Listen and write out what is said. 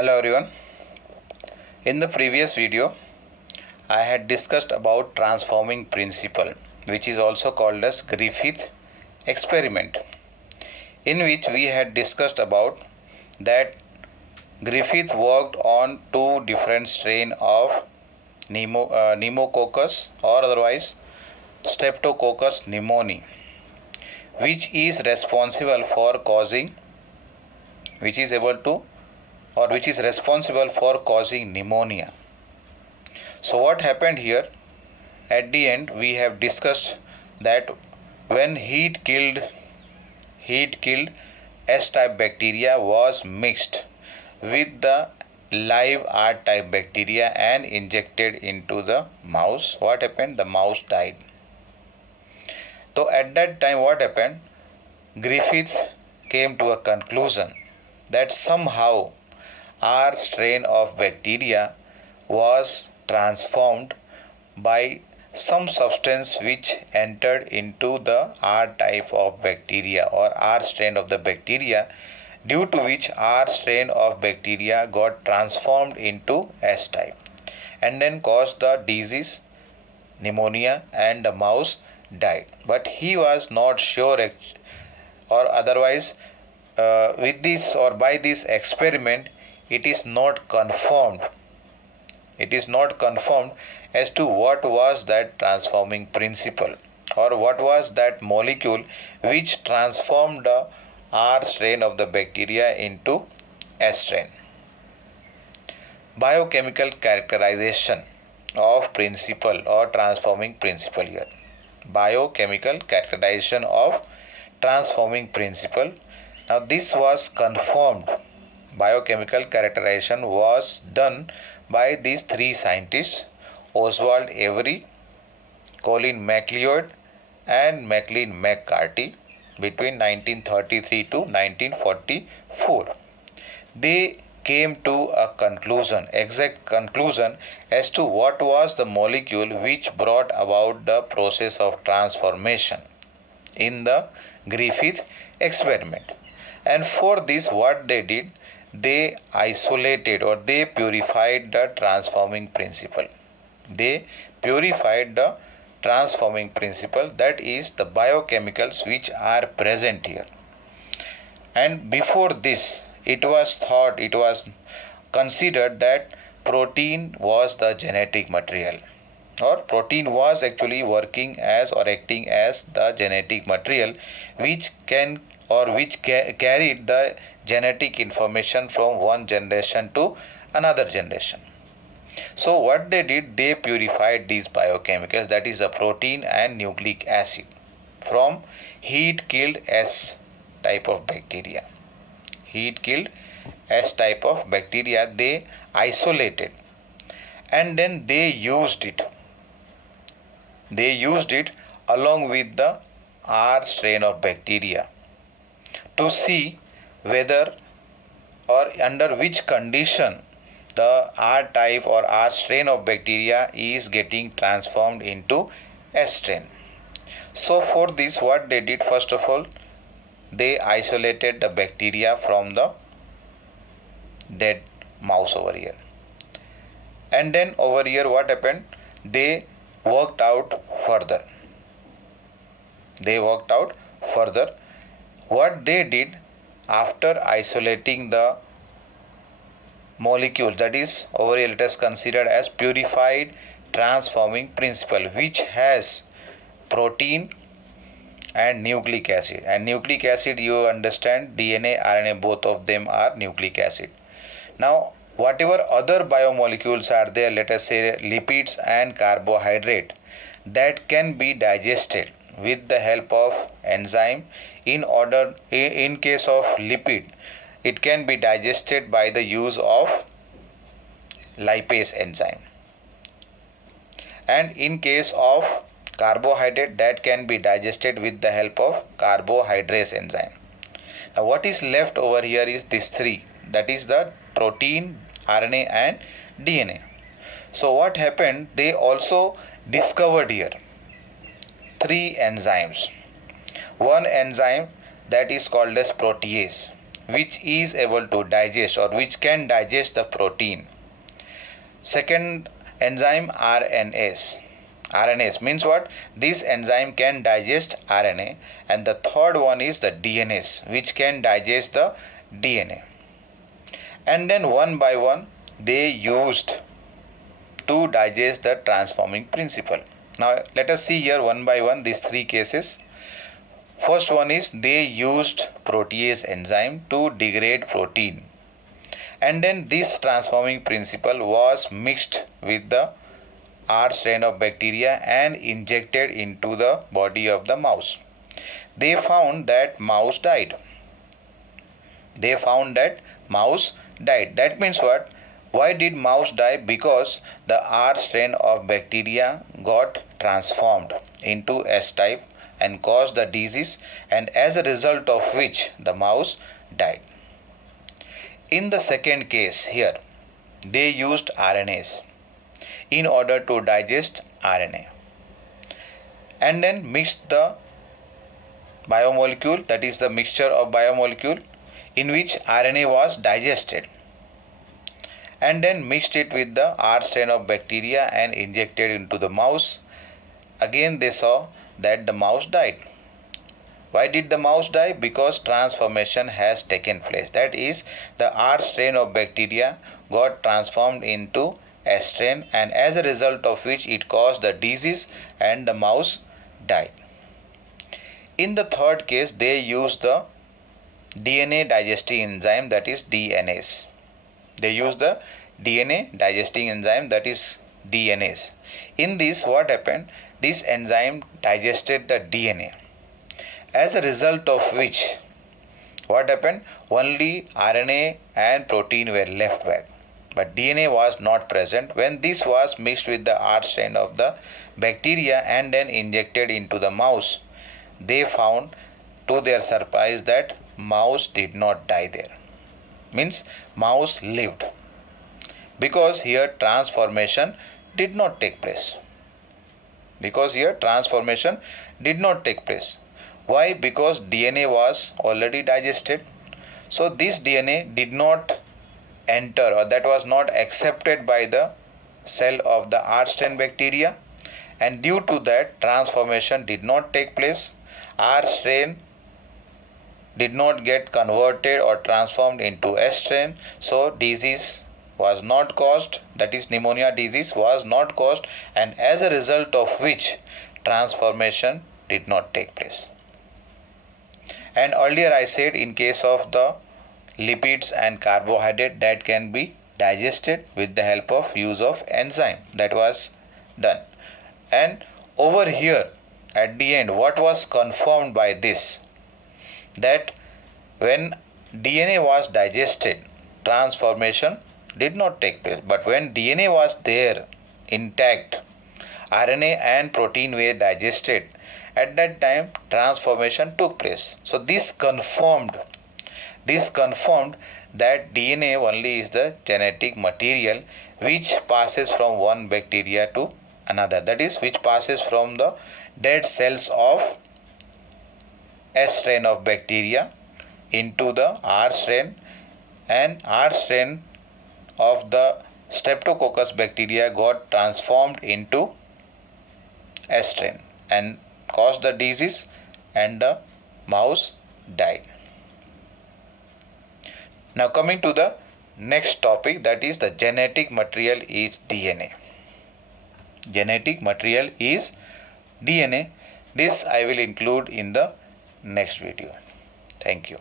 Hello everyone. In the previous video, I had discussed about transforming principle, which is also called as Griffith experiment, in which we had discussed about that Griffith worked on two different strain of pneumococcus or otherwise Streptococcus pneumoniae, which is responsible for causing, which is responsible for causing pneumonia. So what happened here? At the end, we have discussed that when heat killed S-type bacteria was mixed with the live R-type bacteria and injected into the mouse, what happened? The mouse died. So at that time, what happened? Griffith came to a conclusion that somehow R strain of bacteria was transformed by some substance which entered into the R type of bacteria or R strain of the bacteria, due to which R strain of bacteria got transformed into S type and then caused the disease, pneumonia, and the mouse died. But he was not sure, or otherwise with this or by this experiment it is not confirmed as to what was that transforming principle or what was that molecule which transformed the R strain of the bacteria into S strain. Biochemical characterization of principle or transforming principle here. Biochemical characterization of transforming principle. Now this was confirmed. Biochemical characterization was done by these three scientists, Oswald Avery, Colin MacLeod, and Maclean McCarthy, between 1933 to 1944. They came to a exact conclusion as to what was the molecule which brought about the process of transformation in the Griffith experiment. And for this, what they did, they isolated or they purified the transforming principle. They purified the transforming principle, that is the biochemicals which are present here. And before this, it was considered that protein was the genetic material, or protein was actually working as or acting as the genetic material which carried the genetic information from one generation to another generation. So what they did, they purified these biochemicals, that is the protein and nucleic acid, from heat killed S type of bacteria. They isolated and then they used it along with the R strain of bacteria to see whether or under which condition the R type or R strain of bacteria is getting transformed into S strain. So for this, what they did, first of all, they isolated the bacteria from the dead mouse over here. And then over here, what happened? They worked out further. What they did after isolating the molecule, that is over here let us consider as purified transforming principle, which has protein and nucleic acid. And nucleic acid, you understand, DNA, RNA, both of them are nucleic acid. Now whatever other biomolecules are there, let us say lipids and carbohydrate, that can be digested with the help of enzyme. In case of lipid, it can be digested by the use of lipase enzyme, and in case of carbohydrate, that can be digested with the help of carbohydrase enzyme. Now what is left over here is these three, that is the protein, RNA, and DNA. So what happened, they also discovered here three enzymes. One enzyme that is called as protease, which is able to digest or which can digest the protein. Second enzyme RNase. RNase means what? This enzyme can digest RNA. And the third one is the DNase, which can digest the DNA. And then one by one they used to digest the transforming principle. Now let us see here one by one these three cases. First one is they used protease enzyme to degrade protein, and then this transforming principle was mixed with the R strain of bacteria and injected into the body of the mouse. They found that mouse died. That means what? Why did mouse die? Because the R strain of bacteria got transformed into S type and caused the disease, and as a result of which the mouse died. In the second case here, they used RNase in order to digest RNA and then mixed the biomolecule, that is the mixture of biomolecule in which RNA was digested, and then mixed it with the R strain of bacteria and injected into the mouse. Again they saw that the mouse died. Why did the mouse die? Because transformation has taken place. That is, the R strain of bacteria got transformed into S strain, and as a result of which it caused the disease and the mouse died. In the third case, they used the DNA digesting enzyme, that is DNase. They used the DNA digesting enzyme, that is DNase. In this, what happened? This enzyme digested the DNA. As a result of which, what happened? Only RNA and protein were left back, but DNA was not present. When this was mixed with the R strain of the bacteria and then injected into the mouse, they found to their surprise that mouse did not die there. Means mouse lived, because here transformation did not take place. Why? Because DNA was already digested. So this DNA did not enter, or that was not accepted by the cell of the R strain bacteria, and due to that transformation did not take place. R strain did not get converted or transformed into S strain, so disease was not caused, that is pneumonia disease was not caused, and as a result of which transformation did not take place. And earlier I said, in case of the lipids and carbohydrate, that can be digested with the help of use of enzyme. That was done. And over here at the end, what was confirmed by this? That when DNA was digested, transformation did not take place. But when DNA was there intact, RNA and protein were digested, at that time transformation took place. So this confirmed that DNA only is the genetic material which passes from one bacteria to another, that is, which passes from the dead cells of S strain of bacteria into the R strain, and R strain of the Streptococcus bacteria got transformed into S strain and caused the disease, and the mouse died. Now coming to the next topic, that is the genetic material is DNA. Genetic material is DNA. This I will include in the next video. Thank you.